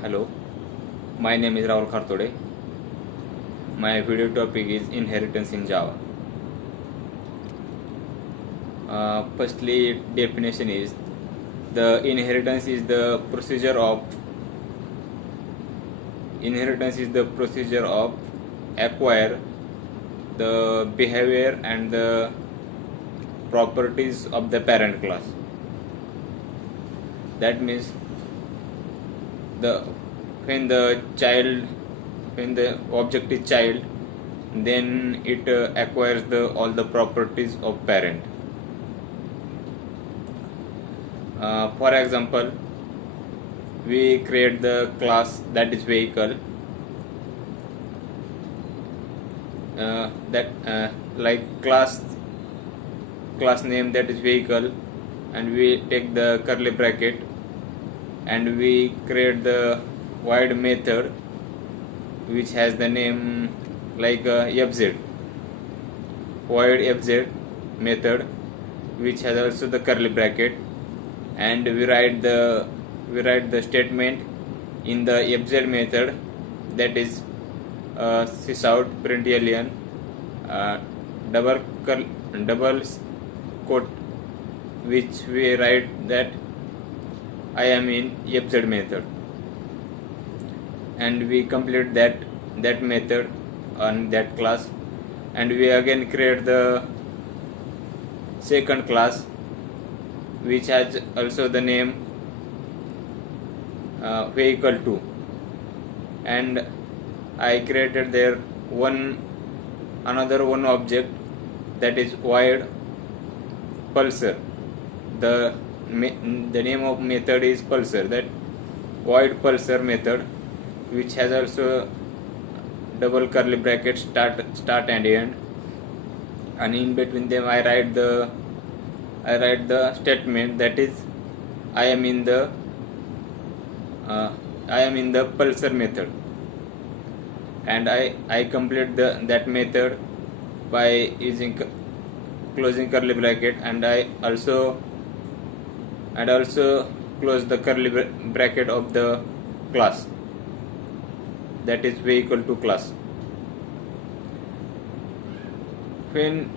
Hello, my name is Rahul Khartode. My video topic is inheritance in Java. Firstly, definition is the inheritance is the procedure of acquire the behavior and the properties of the parent class. That means the when the child when the object is child, then it acquires all the properties of parent. For example, we create the class that is vehicle, that like class name that is vehicle, and we take the curly bracket and we create the void method which has the name like fz, void fz method, which has also the curly bracket, and we write the statement in the fz method, that is sysout println double quote, which we write that I am in fz method, and we complete that method on that class, and we again create the second class which has also the name vehicle 2, and I created there another one object, that is void pulsar. The name of method is pulsar, that void pulsar method, which has also double curly bracket start and end, and in between them I write the statement, that is I am in the pulsar method, and I complete that method by using closing curly bracket, and I also close the curly bracket of the class, that is vehicle to class. And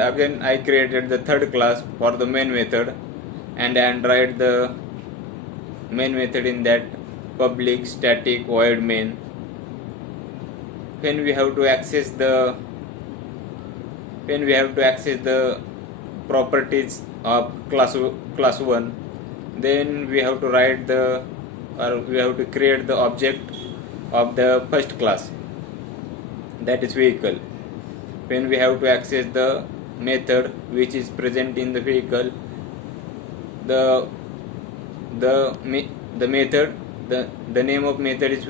again I created the third class for the main method, and write the main method in that public static void main. When we have to access the properties of class 1, then we have to create the object of the first class, that is vehicle. When we have to access the method which is present in the vehicle, the name of method is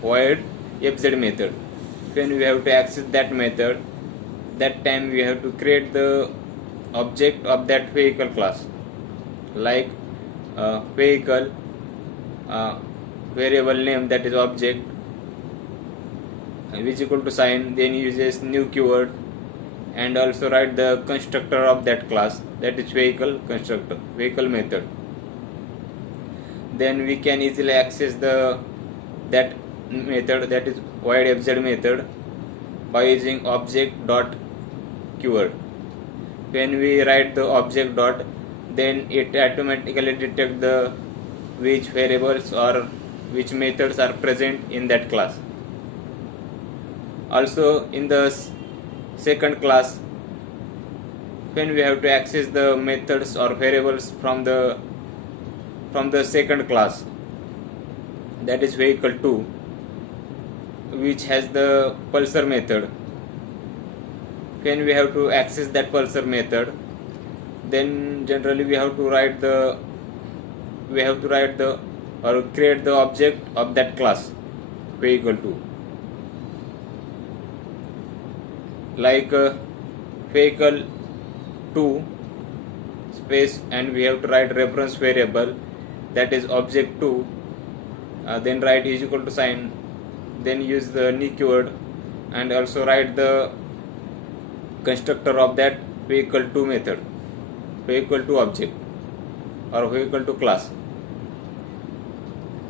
void fz method. When we have to access that method, that time we have to create the object of that vehicle class, like vehicle variable name, that is object, which equal to sign, then uses new keyword, and also write the constructor of that class, that is vehicle constructor, vehicle method. Then we can easily access that method, that is void fz method, by using object dot keyword. When we write the object dot, then it automatically detects the which variables or which methods are present in that class. Also in the second class, when we have to access the methods or variables from the second class, that is vehicle 2, which has the pulsar method. When we have to access that pulsar method, then generally we have to create the object of that class vehicle 2, like vehicle 2 space, and we have to write reference variable, that is object 2, then write is equal to sign, then use the new keyword, and also write the constructor of that vehicle 2 method, vehicle 2 object, or vehicle 2 class.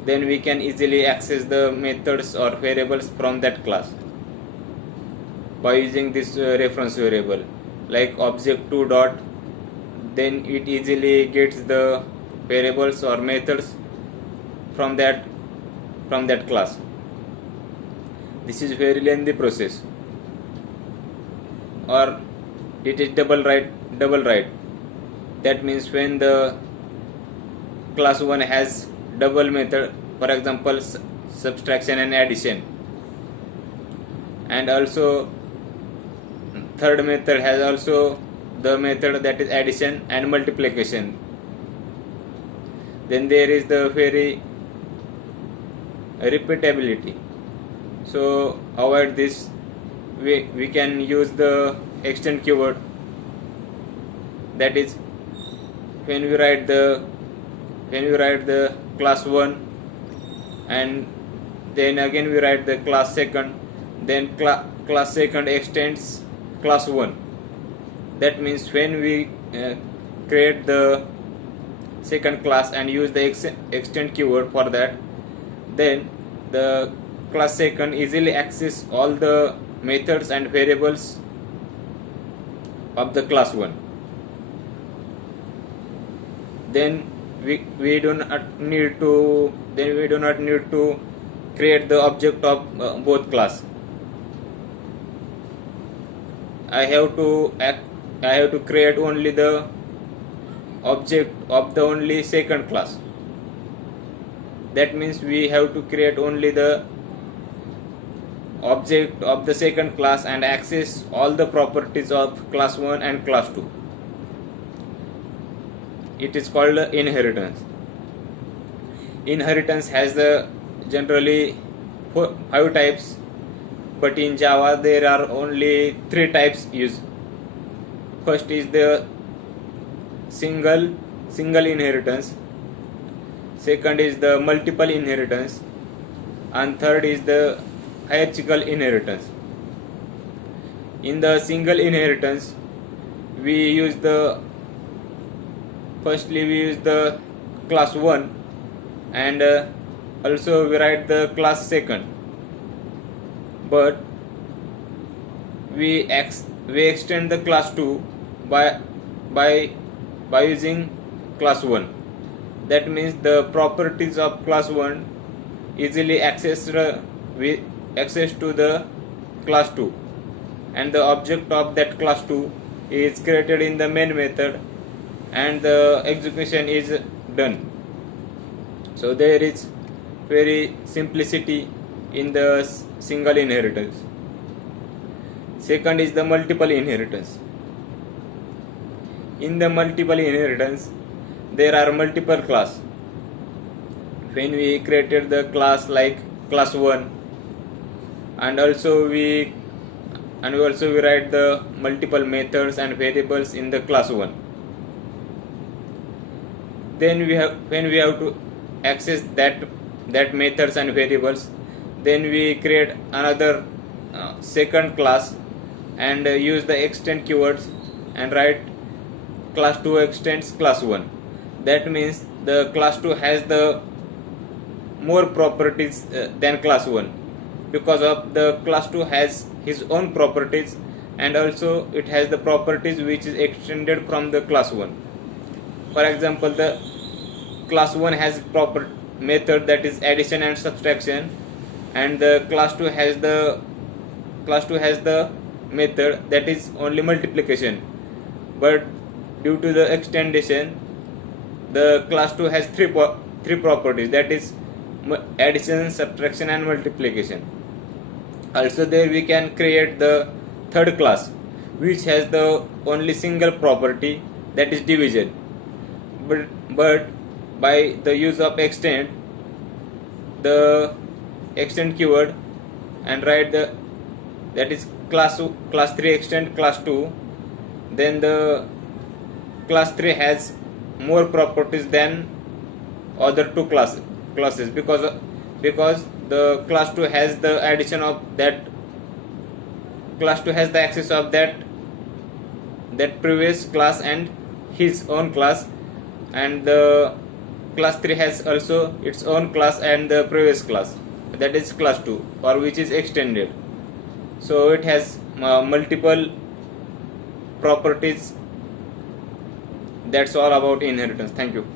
then we can easily access the methods or variables from that class by using this reference variable like object2 dot. Then it easily gets the variables or methods from that class. This is very lengthy process, or it is double write. That means when the class 1 has double method, for example subtraction and addition, and also third method has also the method that is addition and multiplication, then there is the very repeatability. So avoid this, we can use the extend keyword. That is when we write the class 1 and then again we write the class second, then class second extends class 1. That means when we create the second class and use the extend keyword for that, then the class second easily access all the methods and variables of the class 1. Then we do not need to create the object of both class. I have to create only the object of the only second class. That means we have to create only the object of the second class and access all the properties of class 1 and class 2. It is called inheritance. Inheritance has the generally 5 types, but in Java there are only 3 types used. First is the single inheritance, second is the multiple inheritance, and third is the hierarchical inheritance. In the single inheritance, we use the class 1 and also we write the class second, but we extend the class 2 by using class 1. That means the properties of class 1 easily access to the class 2, and the object of that class 2 is created in the main method and the execution is done. So there is very simplicity in the single inheritance. Second is the multiple inheritance. In the multiple inheritance, there are multiple class. When we created the class like class 1, and also we write the multiple methods and variables in the class 1. Then when we have to access that methods and variables, then we create another second class and use the extend keywords and write class 2 extends class 1. That means the class 2 has the more properties than class 1, because of the class 2 has his own properties, and also it has the properties which is extended from the class 1. For example, the class 1 has proper method that is addition and subtraction, and the class 2 has the method that is only multiplication. But due to the extension, the class 2 has three properties, that is addition, subtraction and multiplication. Also there we can create the third class which has the only single property, that is division. But by the use of extend keyword and write that is class 3 extend class 2, then the class 3 has more properties than other two classes, because the class 2 has the addition of that class 2 has the access of that previous class and his own class, and the class 3 has also its own class and the previous class, that is class 2, or which is extended. So it has multiple properties. That's all about inheritance. Thank you.